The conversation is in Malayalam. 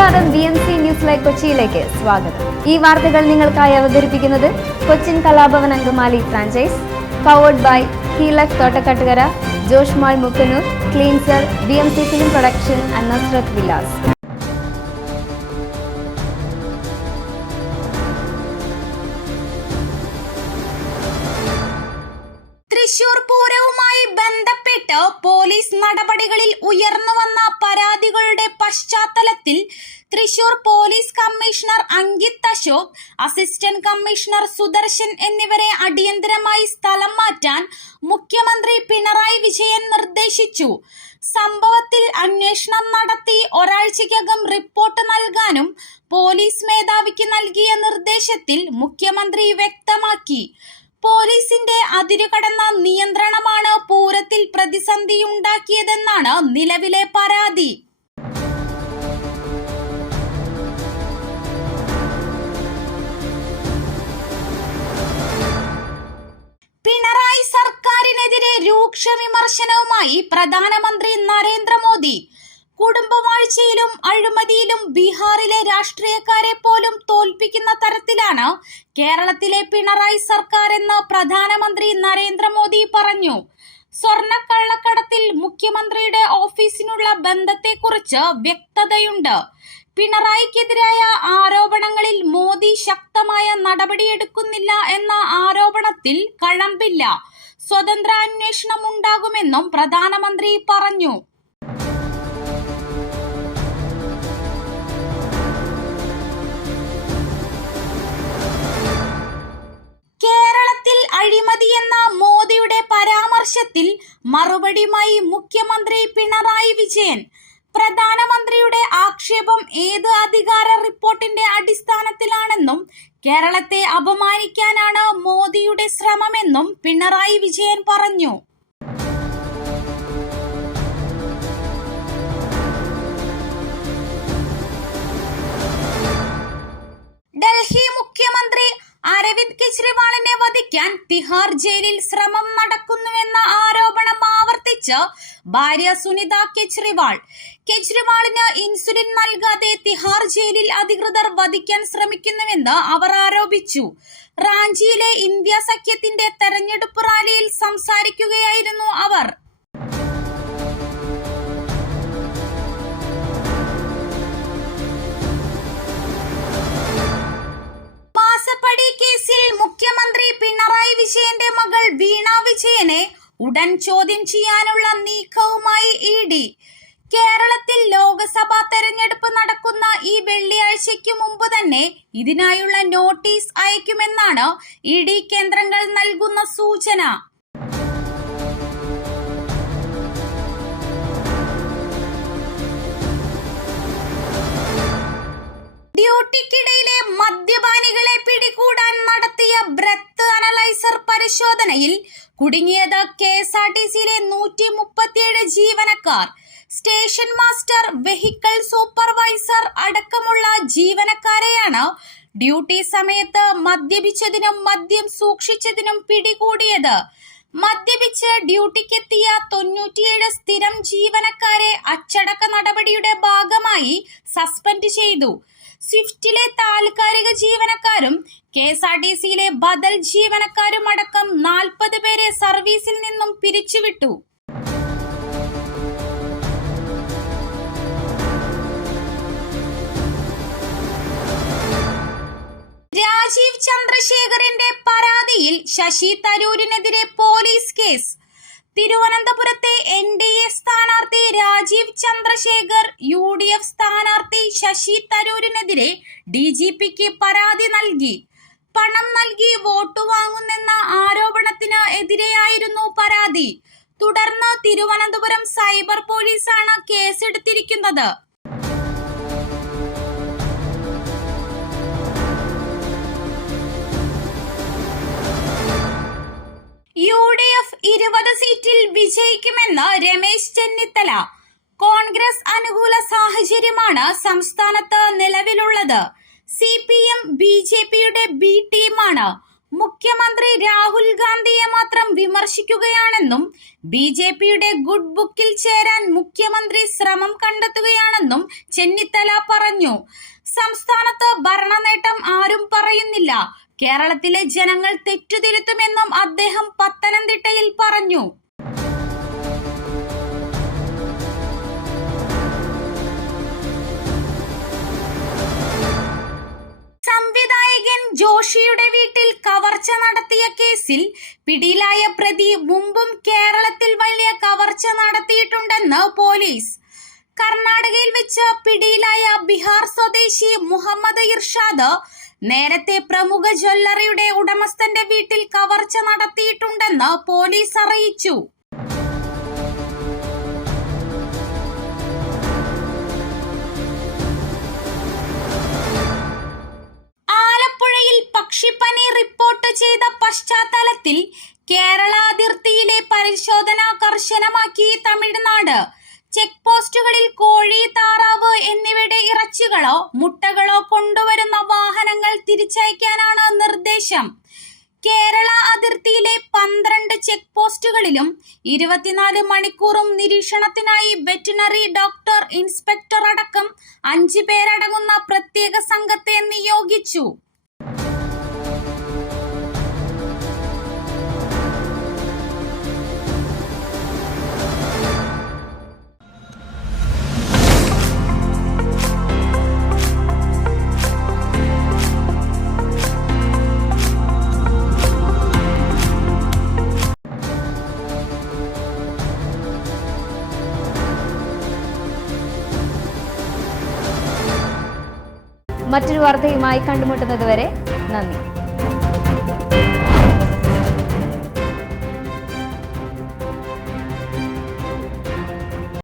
നമസ്കാരം, BMC ന്യൂസ് ലൈവ് കൊച്ചിയിലേക്ക് സ്വാഗതം. ഈ വാർത്തകൾ നിങ്ങൾക്കായി അവതരിപ്പിക്കുന്നത് Cochin Kalabhavan Angamaly franchise, powered by ഹീലക് Thottakattukara, Josh mall Mookkannoor, cleanser, BMC film production and Nasrath Vilas. Thrissur പൂരവുമായി ബന്ധപ്പെട്ട് പോലീസ് നടപടികളിൽ ഉയർന്നുവന്ന പരാതികളുടെ പശ്ചാത്തലത്തിൽ Thrissur police commissioner Ankit Ashok, assistant commissioner Sudarshan എന്നിവരെ അടിയന്തരമായി സ്ഥലം മാറ്റാൻ മുഖ്യമന്ത്രി പിണറായി വിജയൻ നിർദ്ദേശിച്ചു. സംഭവത്തിൽ അന്വേഷണം നടത്തി ഒരാഴ്ചയ്ക്കകം റിപ്പോർട്ട് നൽകാനും പോലീസ് മേധാവിക്ക് നൽകിയ നിർദ്ദേശത്തിൽ മുഖ്യമന്ത്രി വ്യക്തമാക്കി. പോലീസിന്റെ അതിരുകടന്ന നിയന്ത്രണമാണ് പൂരത്തിൽ പ്രതിസന്ധിയുണ്ടാക്കിയതെന്നാണ് നിലവിലെ പരാതി. പിണറായി സർക്കാരിനെതിരെ രൂക്ഷ വിമർശനവുമായി പ്രധാനമന്ത്രി നരേന്ദ്രമോദി. കുടുംബവാഴ്ചയിലും അഴിമതിയിലും ബീഹാറിലെ രാഷ്ട്രീയക്കാരെ പോലും തോൽപ്പിക്കുന്ന തരത്തിലാണ് കേരളത്തിലെ പിണറായി സർക്കാർ എന്ന് പ്രധാനമന്ത്രി നരേന്ദ്രമോദി പറഞ്ഞു. സ്വർണ്ണക്കള്ളക്കടത്തിൽ മുഖ്യമന്ത്രിയുടെ ഓഫീസിനുള്ള ബന്ധത്തെക്കുറിച്ച് വ്യക്തതയുണ്ട്. പിണറായിക്കെതിരായ ആരോപണങ്ങളിൽ മോദി ശക്തമായ നടപടിയെടുക്കുന്നില്ല എന്ന ആരോപണത്തിൽ കഴമ്പില്ല. സ്വതന്ത്ര അന്വേഷണം ഉണ്ടാകുമെന്നും പ്രധാനമന്ത്രി പറഞ്ഞു. കേരളത്തിൽ അഴിമതി എന്ന മോദിയുടെ പരാമർശത്തിൽ മറുപടിയുമായി മുഖ്യമന്ത്രി പിണറായി വിജയൻ. പ്രധാനമന്ത്രിയുടെ ആക്ഷേപം ഏത് അധികാര റിപ്പോർട്ടിന്റെ അടിസ്ഥാനത്തിലാണെന്നും കേരളത്തെ അപമാനിക്കാനാണ് മോദിയുടെ ശ്രമമെന്നും പിണറായി വിജയൻ പറഞ്ഞു. ഡൽഹി മുഖ്യമന്ത്രി അരവിന്ദ് കെജ്രിവാളിനെ വധിക്കാൻ തിഹാർ ജയിലിൽ ശ്രമം നടക്കുന്നുവെന്ന ആരോപണം ആവർത്തിച്ച് ഭാര്യ സുനിത കെജ്രിവാൾ. കെജ്രിവാളിന് ഇൻസുലിൻ നൽകാതെ തിഹാർ ജയിലിൽ അധികൃതർ വധിക്കാൻ ശ്രമിക്കുന്നുവെന്ന് അവർ ആരോപിച്ചു. റാഞ്ചിയിലെ ഇന്ത്യ സഖ്യത്തിന്റെ തെരഞ്ഞെടുപ്പ് റാലിയിൽ സംസാരിക്കുകയായിരുന്നു അവർ. മാസപ്പടി കേസിൽ മുഖ്യമന്ത്രി പിണറായി വിജയന്റെ മകൾ വീണ വിജയനെ ഉടൻ ചോദ്യം ചെയ്യാനുള്ള നീക്കവുമായി ED. കേരളത്തിൽ ലോക്സഭാ തെരഞ്ഞെടുപ്പ് നടക്കുന്ന ഈ വെള്ളിയാഴ്ചയ്ക്ക് മുമ്പ് തന്നെ ഇതിനായുള്ള നോട്ടീസ് അയക്കുമെന്നാണ് ED കേന്ദ്രങ്ങൾ നൽകുന്ന സൂചന. ഡ്യൂട്ടിക്കിടയിലെ മദ്യപാനികളെ പിടികൂടാൻ നടത്തിയ ബ്രെത്ത് അനലൈസർ പരിശോധനയിൽ കുടുങ്ങിയത് KSRTCയിലെ 137 ജീവനക്കാർ. സ്റ്റേഷൻ മാസ്റ്റർ, വെഹിക്കിൾ സൂപ്പർവൈസർ അടക്കമുള്ള ജീവനക്കാരെയാണ് ഡ്യൂട്ടി സമയത്ത് മദ്യപിച്ചതിനും മദ്യം സൂക്ഷിച്ചതിനും പിടികൂടിയത്. മദ്യപിച്ച് ഡ്യൂട്ടിക്കെത്തിയ 97 സ്ഥിരം ജീവനക്കാരെ അച്ചടക്ക നടപടിയുടെ ഭാഗമായി സസ്പെൻഡ് ചെയ്തു. സ്വിഫ്റ്റിലെ താൽക്കാലിക ജീവനക്കാരും KSRTCയിലെ ബദൽ ജീവനക്കാരും അടക്കം 40 പേരെ സർവീസിൽ നിന്നും പിരിച്ചുവിട്ടു. രാജീവ് ചന്ദ്രശേഖറിന്റെ പരാതിയിൽ ശശി തരൂരിനെതിരെ പോലീസ് കേസ്. തിരുവനന്തപുരത്തെ NDA സ്ഥാനാർത്ഥി രാജീവ് ചന്ദ്രശേഖർ UDF സ്ഥാനാർത്ഥി ശശി തരൂരിനെതിരെ DGPക്ക് പരാതി നൽകി. പണം നൽകി വോട്ട് വാങ്ങുന്നെന്ന ആരോപണത്തിന് എതിരെയായിരുന്നു പരാതി. തുടർന്ന് തിരുവനന്തപുരം സൈബർ പോലീസാണ് കേസെടുത്തിരിക്കുന്നത്. UDF 20 സീറ്റിൽ വിജയിക്കുമെന്ന് രമേശ് ചെന്നിത്തല. കോൺഗ്രസ് അനുകൂല സാഹചര്യമാണ് സംസ്ഥാനത്ത് നിലവിലുള്ളത്. CPM BJPയുടെ B ടീമാണ്. മുഖ്യമന്ത്രി രാഹുൽ ഗാന്ധിയെ മാത്രം വിമർശിക്കുകയാണെന്നും BJPയുടെ ഗുഡ് ബുക്കിൽ ചേരാൻ മുഖ്യമന്ത്രി ശ്രമം കണ്ടെത്തുകയാണെന്നും ചെന്നിത്തല പറഞ്ഞു. സംസ്ഥാനത്ത് ഭരണനേട്ടം ആരും പറയുന്നില്ല. കേരളത്തിലെ ജനങ്ങൾ തെറ്റുതിരുത്തുമെന്നും അദ്ദേഹം പത്തനംതിട്ടയിൽ പറഞ്ഞു. സംവിധായകൻ ജോഷിയുടെ വീട്ടിൽ കവർച്ച നടത്തിയ കേസിൽ പിടിയിലായ പ്രതി മുമ്പും കേരളത്തിൽ വലിയ കവർച്ച നടത്തിയിട്ടുണ്ടെന്ന് പോലീസ്. കർണാടകയിൽ വെച്ച് പിടിയിലായ ബീഹാർ സ്വദേശി മുഹമ്മദ് ഇർഷാദ് നേരത്തെ പ്രമുഖ ജ്വല്ലറിയുടെ ഉടമസ്ഥന്റെ വീട്ടിൽ കവർച്ച നടത്തിയിട്ടുണ്ടെന്ന് പോലീസ് അറിയിച്ചു. ആലപ്പുഴയിൽ പക്ഷിപ്പനി റിപ്പോർട്ട് ചെയ്ത പശ്ചാത്തലത്തിൽ കേരള അതിർത്തിയിലെ പരിശോധന കർശനമാക്കി തമിഴ്നാട്. ചെക്ക് പോസ്റ്റുകളിൽ കോഴി, താറാവ് എന്നിവയുടെ ഇറച്ചികളോ മുട്ടകളോ കൊണ്ടുവരുന്ന വാഹനങ്ങൾ തിരിച്ചയക്കാനാണ് നിർദ്ദേശം. കേരള അതിർത്തിയിലെ 12 ചെക്ക് പോസ്റ്റുകളിലും 24 മണിക്കൂറും നിരീക്ഷണത്തിനായി വെറ്റിനറി ഡോക്ടർ, ഇൻസ്പെക്ടർ അടക്കം 5 പേരടങ്ങുന്ന പ്രത്യേക സംഘത്തെ നിയോഗിച്ചു. മറ്റൊരു വാർത്തയുമായി കണ്ടുമുട്ടുന്നതുവരെ നന്ദി.